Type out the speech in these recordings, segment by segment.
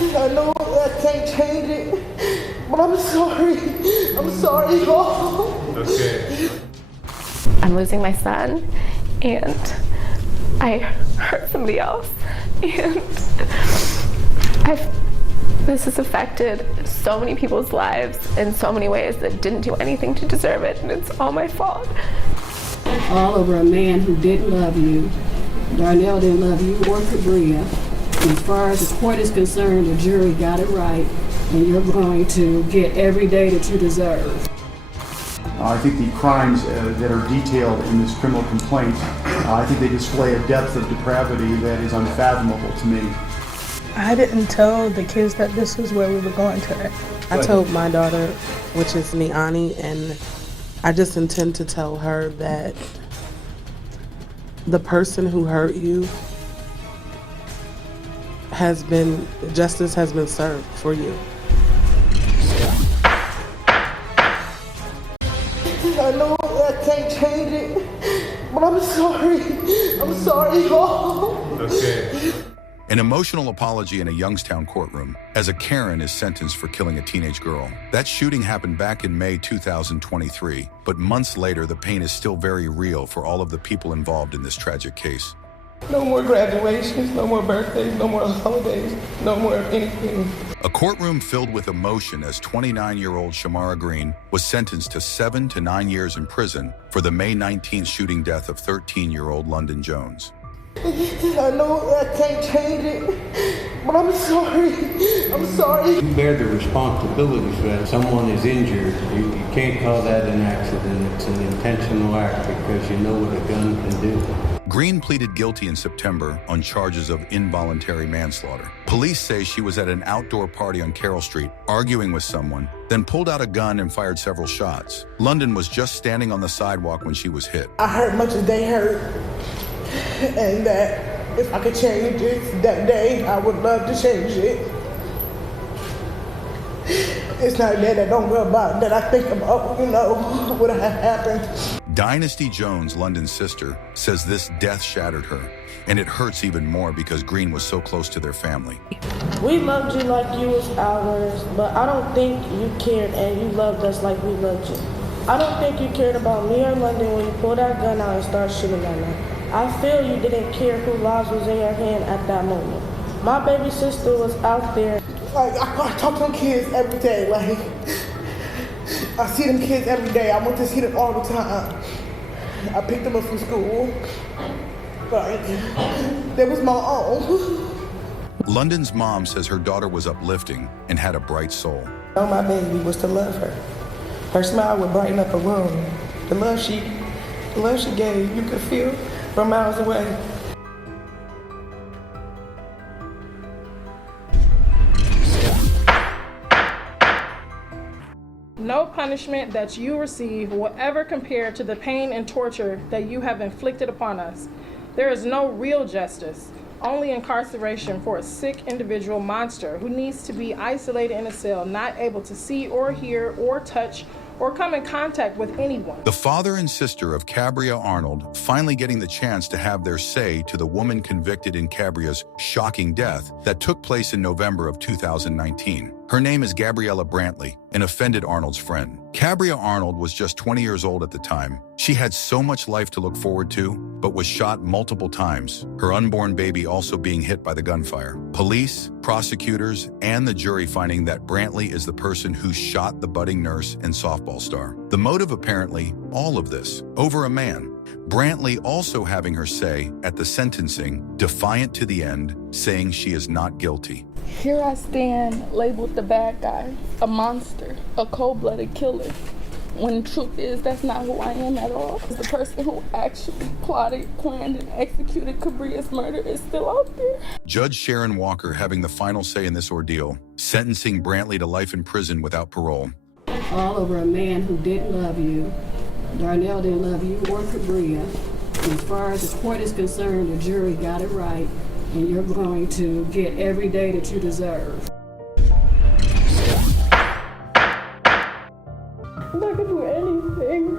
I know I can't change it, but I'm sorry. I'm sorry, y'all. Okay. I'm losing my son, and I hurt somebody else, and this has affected so many people's lives in so many ways that didn't do anything to deserve it, and it's all my fault. All over a man who didn't love you. Darnell didn't love you or Gabriella. As far as the court is concerned, the jury got it right, and you're going to get every day that you deserve. I think the crimes that are detailed in this criminal complaint, I think they display a depth of depravity that is unfathomable to me. I didn't tell the kids that this was where we were going today. I told my daughter, which is Niani, and I just intend to tell her that the person who hurt you justice has been served for you. I know I can't change it, but I'm sorry. I'm sorry, y'all. Okay. An emotional apology in a Youngstown courtroom as a Karen is sentenced for killing a teenage girl. That shooting happened back in May 2023, but months later, the pain is still very real for all of the people involved in this tragic case. No more graduations, no more birthdays, no more holidays, no more anything. A courtroom filled with emotion as 29-year-old Shamara Green was sentenced to 7 to 9 years in prison for the May 19th shooting death of 13-year-old London Jones. I know I can't change it, but I'm sorry. I'm sorry. You bear the responsibility for that. Someone is injured. You can't call that an accident. It's an intentional act because you know what a gun can do. Green pleaded guilty in September on charges of involuntary manslaughter. Police say she was at an outdoor party on Carroll Street, arguing with someone, then pulled out a gun and fired several shots. London was just standing on the sidewalk when she was hit. I hurt much as they hurt, and that if I could change it that day, I would love to change it. It's not that I don't worry about, that I think about, what had happened. Dynasty Jones, London's sister, says this death shattered her, and it hurts even more because Green was so close to their family. We loved you like you was ours, but I don't think you cared and you loved us like we loved you. I don't think you cared about me or London when you pulled that gun out and started shooting at me. I feel you didn't care whose lives was in your hand at that moment. My baby sister was out there. I talk to them kids every day. I see them kids every day. I want to see them all the time. I picked them up from school. They was my own. London's mom says her daughter was uplifting and had a bright soul. All my baby was to love her. Her smile would brighten up a room. The love she gave, you could feel from miles away. No punishment that you receive will ever compare to the pain and torture that you have inflicted upon us. There is no real justice, only incarceration for a sick individual monster who needs to be isolated in a cell, not able to see or hear or touch or come in contact with anyone. The father and sister of Cabria Arnold finally getting the chance to have their say to the woman convicted in Cabria's shocking death that took place in November of 2019. Her name is Gabriella Brantley, an offended Arnold's friend. Cabria Arnold was just 20 years old at the time. She had so much life to look forward to, but was shot multiple times, her unborn baby also being hit by the gunfire. Police, prosecutors, and the jury finding that Brantley is the person who shot the budding nurse and softball star. The motive apparently, all of this, over a man. Brantley also having her say at the sentencing, defiant to the end, saying she is not guilty. Here I stand, labeled the bad guy, a monster, a cold-blooded killer. When the truth is, that's not who I am at all. The person who actually plotted, planned, and executed Cabria's murder is still out there. Judge Sharon Walker having the final say in this ordeal, sentencing Brantley to life in prison without parole. All over a man who didn't love you. Darnell didn't love you or Cabria. As far as the court is concerned, the jury got it right, and you're going to get every day that you deserve. If I could do anything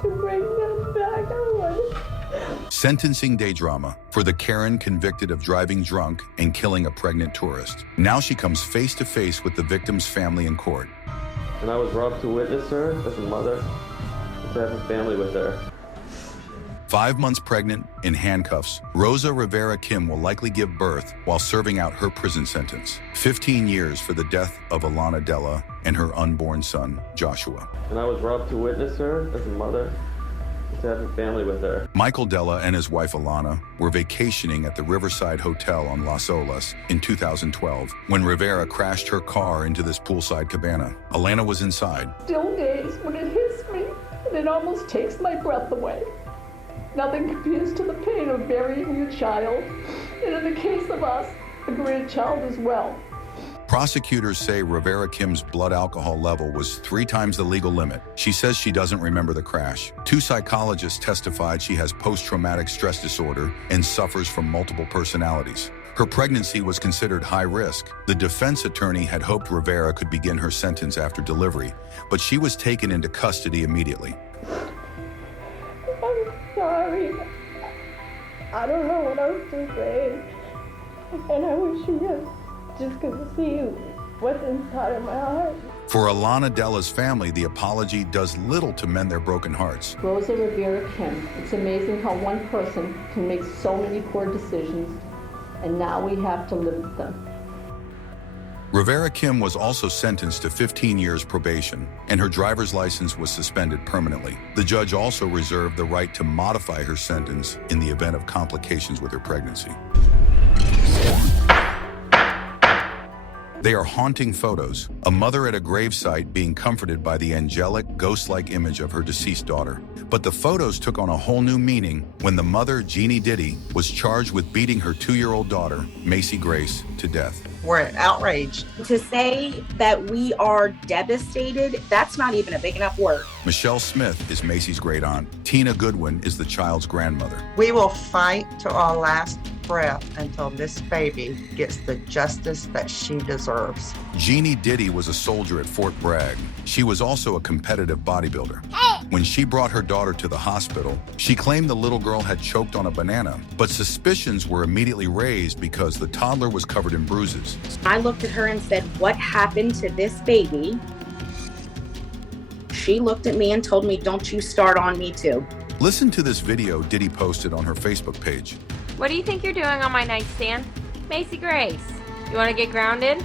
to bring them back, I would. sentencing day drama for the Karen convicted of driving drunk and killing a pregnant tourist. Now she comes face to face with the victim's family in court. And I was robbed to witness her as a mother, to have a family with her. 5 months pregnant, in handcuffs, Rosa Rivera Kim will likely give birth while serving out her prison sentence. 15 years for the death of Alana Della and her unborn son, Joshua. And I was robbed to witness her as a mother, to have a family with her. Michael Della and his wife Alana were vacationing at the Riverside Hotel on Las Olas in 2012 when Rivera crashed her car into this poolside cabana. Alana was inside. Still days when it hits me, and it almost takes my breath away. Nothing compares to the pain of burying your child, and in the case of us, a grandchild as well. Prosecutors say Rivera Kim's blood alcohol level was 3 times the legal limit. She says she doesn't remember the crash. 2 psychologists testified she has post-traumatic stress disorder and suffers from multiple personalities. Her pregnancy was considered high risk. The defense attorney had hoped Rivera could begin her sentence after delivery, but she was taken into custody immediately. I'm sorry. I don't know what else to say. And I wish you just could see what's inside of my heart. For Alana Della's family, the apology does little to mend their broken hearts. Rosa Rivera Kim, it's amazing how one person can make so many poor decisions, and now we have to live with them. Rivera Kim was also sentenced to 15 years probation, and her driver's license was suspended permanently. The judge also reserved the right to modify her sentence in the event of complications with her pregnancy. They are haunting photos, a mother at a gravesite being comforted by the angelic, ghost-like image of her deceased daughter. But the photos took on a whole new meaning when the mother, Jeannie Diddy, was charged with beating her 2-year-old daughter, Macy Grace, to death. We're outraged. To say that we are devastated, that's not even a big enough word. Michelle Smith is Macy's great aunt. Tina Goodwin is the child's grandmother. We will fight to our last breath until this baby gets the justice that she deserves. Jeannie Diddy was a soldier at Fort Bragg. She was also a competitive bodybuilder. When she brought her daughter to the hospital, she claimed the little girl had choked on a banana, but suspicions were immediately raised because the toddler was covered in bruises. I looked at her and said, "What happened to this baby?" She looked at me and told me, "Don't you start on me too." Listen to this video Diddy posted on her Facebook page. What do you think you're doing on my nightstand? Macy Grace, you want to get grounded?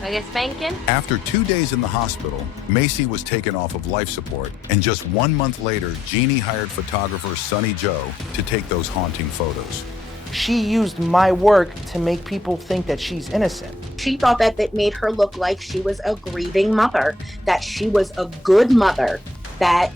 Like a spanking? After 2 days in the hospital, Macy was taken off of life support, and just 1 month later, Jeannie hired photographer Sonny Joe to take those haunting photos. She used my work to make people think that she's innocent. She thought that that made her look like she was a grieving mother, that she was a good mother, that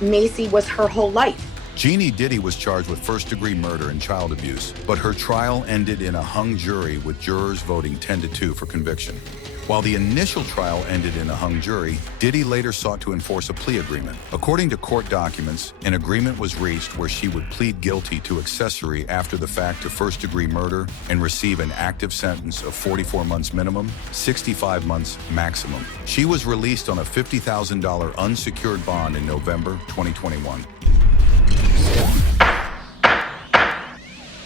Macy was her whole life. Jeannie Diddy was charged with first-degree murder and child abuse, but her trial ended in a hung jury with jurors voting 10-2 for conviction. While the initial trial ended in a hung jury, Diddy later sought to enforce a plea agreement. According to court documents, an agreement was reached where she would plead guilty to accessory after the fact to first-degree murder and receive an active sentence of 44 months minimum, 65 months maximum. She was released on a $50,000 unsecured bond in November 2021.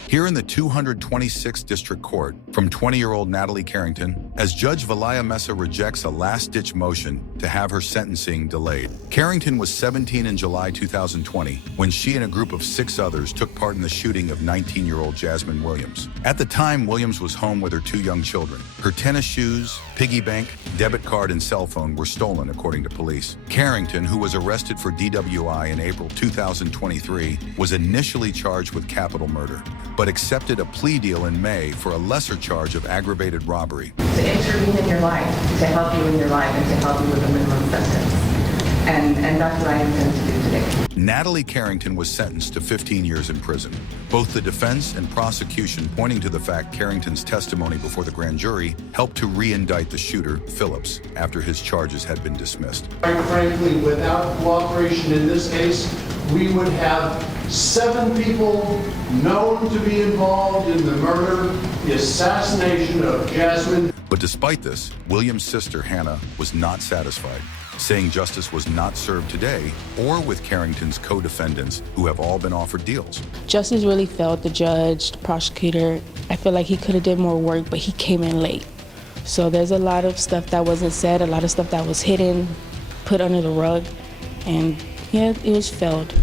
Here in the 226th District Court, from 20-year-old Natalie Carrington, as Judge Valaya Mesa rejects a last-ditch motion to have her sentencing delayed. Carrington was 17 in July 2020 when she and a group of 6 others took part in the shooting of 19-year-old Jasmine Williams. At the time, Williams was home with her 2 young children. Her tennis shoes, piggy bank, debit card, and cell phone were stolen, according to police. Carrington, who was arrested for DWI in April 2023, was initially charged with capital murder, but accepted a plea deal in May for a lesser charge of aggravated robbery. To intervene in your life, to help you in your life, and to help you with a minimum sentence. And that's what I intend to do today. Natalie Carrington was sentenced to 15 years in prison. Both the defense and prosecution pointing to the fact Carrington's testimony before the grand jury helped to re-indict the shooter, Phillips, after his charges had been dismissed. Quite frankly, without cooperation in this case, we would have 7 people known to be involved in the murder, the assassination of Jasmine. But despite this, Williams' sister, Hannah, was not satisfied. saying justice was not served today or with Carrington's co-defendants who have all been offered deals. Justice really failed the judge, the prosecutor. I feel like he could have did more work, but he came in late. So there's a lot of stuff that wasn't said, a lot of stuff that was hidden, put under the rug, and yeah, it was failed.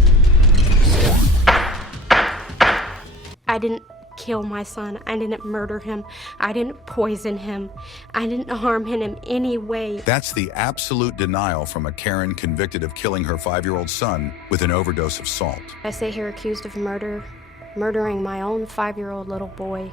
I didn't kill my son. I didn't murder him. I didn't poison him. I didn't harm him in any way. That's the absolute denial from a Karen convicted of killing her 5-year-old son with an overdose of salt. I sit here accused of murdering my own 5-year-old little boy,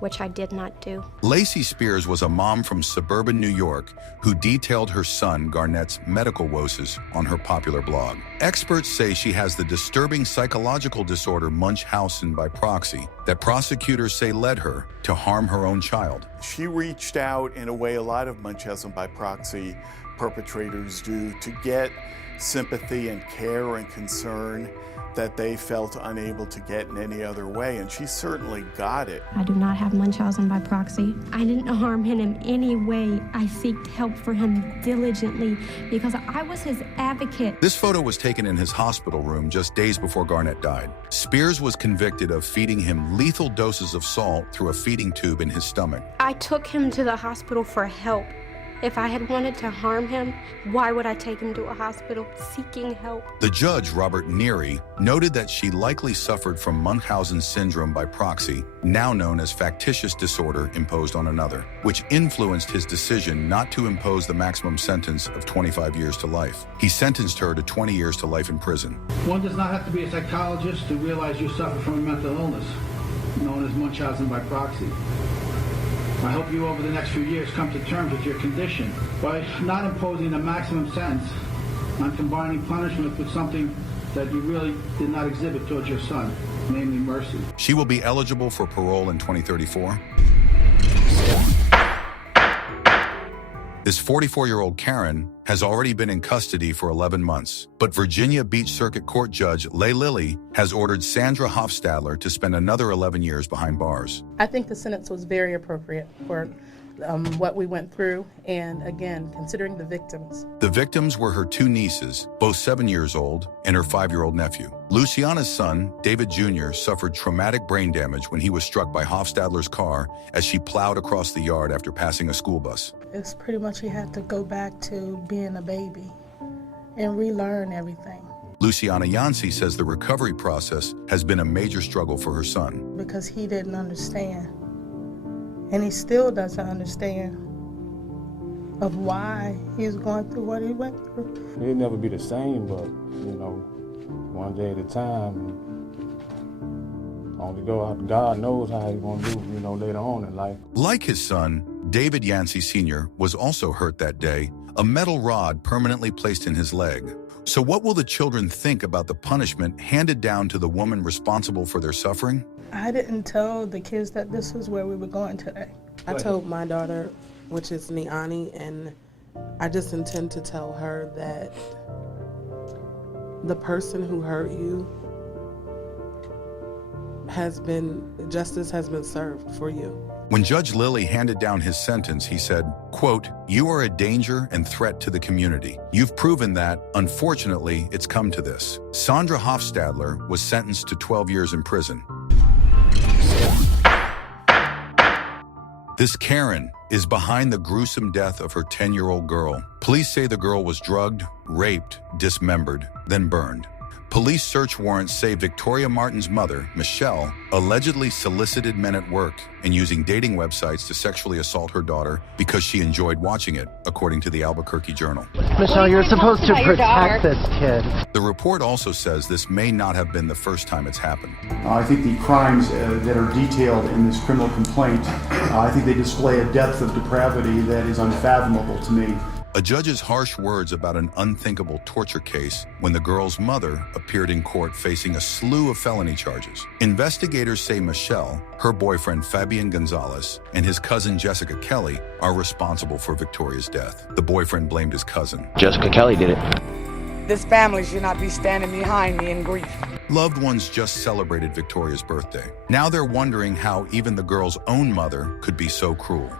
which I did not do. Lacy Spears was a mom from suburban New York who detailed her son Garnett's medical woes on her popular blog. Experts say she has the disturbing psychological disorder Munchausen by proxy that prosecutors say led her to harm her own child. She reached out in a way a lot of Munchausen by proxy perpetrators do to get sympathy and care and concern that they felt unable to get in any other way, and she certainly got it. I do not have Munchausen by proxy. I didn't harm him in any way. I sought help for him diligently because I was his advocate. This photo was taken in his hospital room just days before Garnett died. Spears was convicted of feeding him lethal doses of salt through a feeding tube in his stomach. I took him to the hospital for help. If I had wanted to harm him, why would I take him to a hospital seeking help? The judge, Robert Neary, noted that she likely suffered from Munchausen syndrome by proxy, now known as factitious disorder imposed on another, which influenced his decision not to impose the maximum sentence of 25 years to life. He sentenced her to 20 years to life in prison. One does not have to be a psychologist to realize you suffer from a mental illness, known as Munchausen by proxy. I hope you over the next few years come to terms with your condition by not imposing a maximum sentence on combining punishment with something that you really did not exhibit towards your son, namely mercy. She will be eligible for parole in 2034. This 44-year-old Karen has already been in custody for 11 months, but Virginia Beach Circuit Court Judge Leigh Lilly has ordered Sandra Hoffadler to spend another 11 years behind bars. I think the sentence was very appropriate for what we went through, and again, considering the victims. The victims were her 2 nieces, both 7 years old, and her 5-year-old nephew. Luciana's son, David Jr., suffered traumatic brain damage when he was struck by Hoffadler's car as she plowed across the yard after passing a school bus. It's pretty much he had to go back to being a baby and relearn everything. Luciana Yancey says the recovery process has been a major struggle for her son. Because he didn't understand. And he still doesn't understand of why he's going through what he went through. It'll never be the same, but, one day at a time. Only God knows how he's going to do, later on in life. Like his son, David Yancey Sr. was also hurt that day, a metal rod permanently placed in his leg. So what will the children think about the punishment handed down to the woman responsible for their suffering? I didn't tell the kids that this was where we were going today. I told my daughter, which is Niani, and I just intend to tell her that the person who hurt you justice has been served for you. When Judge Lilly handed down his sentence, he said, quote, "You are a danger and threat to the community. You've proven that, unfortunately, it's come to this." Sandra Hoffadler was sentenced to 12 years in prison. This Karen is behind the gruesome death of her 10-year-old girl. Police say the girl was drugged, raped, dismembered, then burned. Police search warrants say Victoria Martin's mother, Michelle, allegedly solicited men at work and using dating websites to sexually assault her daughter because she enjoyed watching it, according to the Albuquerque Journal. Michelle, you're supposed to protect this kid. The report also says this may not have been the first time it's happened. I think the crimes that are detailed in this criminal complaint, I think they display a depth of depravity that is unfathomable to me. A judge's harsh words about an unthinkable torture case when the girl's mother appeared in court facing a slew of felony charges. Investigators say Michelle, her boyfriend Fabian Gonzalez, and his cousin Jessica Kelly are responsible for Victoria's death. The boyfriend blamed his cousin. Jessica Kelly did it. This family should not be standing behind me in grief. Loved ones just celebrated Victoria's birthday. Now they're wondering how even the girl's own mother could be so cruel.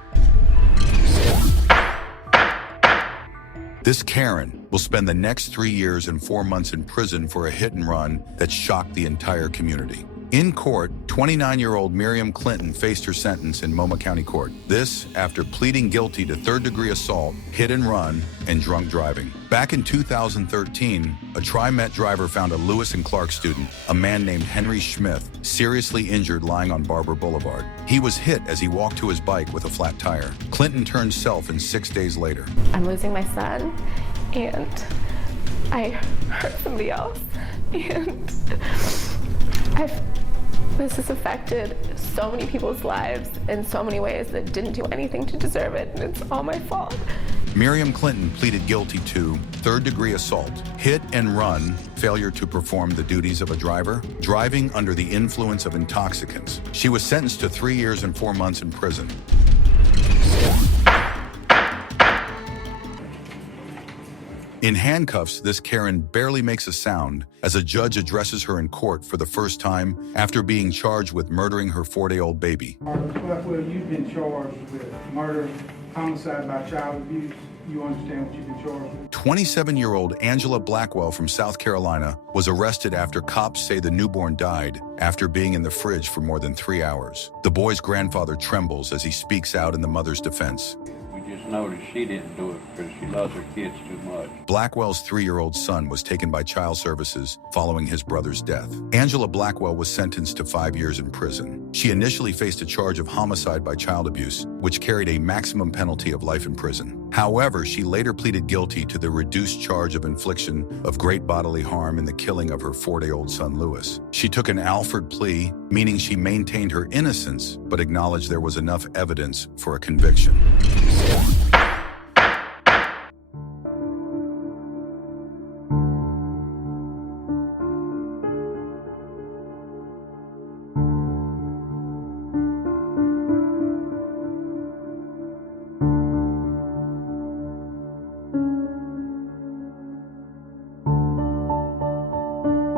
This Karen will spend the next 3 years and 4 months in prison for a hit and run that shocked the entire community. In court, 29-year-old Miriam Clinton faced her sentence in Moma County Court. This after pleading guilty to third-degree assault, hit and run, and drunk driving. Back in 2013, a TriMet driver found a Lewis and Clark student, a man named Henry Smith, seriously injured lying on Barber Boulevard. He was hit as he walked to his bike with a flat tire. Clinton turned self in 6 days later. I'm losing my son, and I hurt somebody else, and this has affected so many people's lives in so many ways that didn't do anything to deserve it, and it's all my fault. Miriam Clinton pleaded guilty to third-degree assault, hit and run, failure to perform the duties of a driver, driving under the influence of intoxicants. She was sentenced to 3 years and 4 months in prison. In handcuffs, this Karen barely makes a sound as a judge addresses her in court for the first time after being charged with murdering her 4-day-old baby. Well, you've been charged with murder, homicide by child abuse. You understand what you've been charged with? 27-year-old Angela Blackwell from South Carolina was arrested after cops say the newborn died after being in the fridge for more than 3 hours. The boy's grandfather trembles as he speaks out in the mother's defense. Just noticed she didn't do it because she loves her kids too much. Blackwell's 3-year-old son was taken by child services following his brother's death. Angela Blackwell was sentenced to 5 years in prison. She initially faced a charge of homicide by child abuse, which carried a maximum penalty of life in prison. However, she later pleaded guilty to the reduced charge of infliction of great bodily harm in the killing of her 4-day-old son, Lewis. She took an Alford plea, meaning she maintained her innocence, but acknowledged there was enough evidence for a conviction.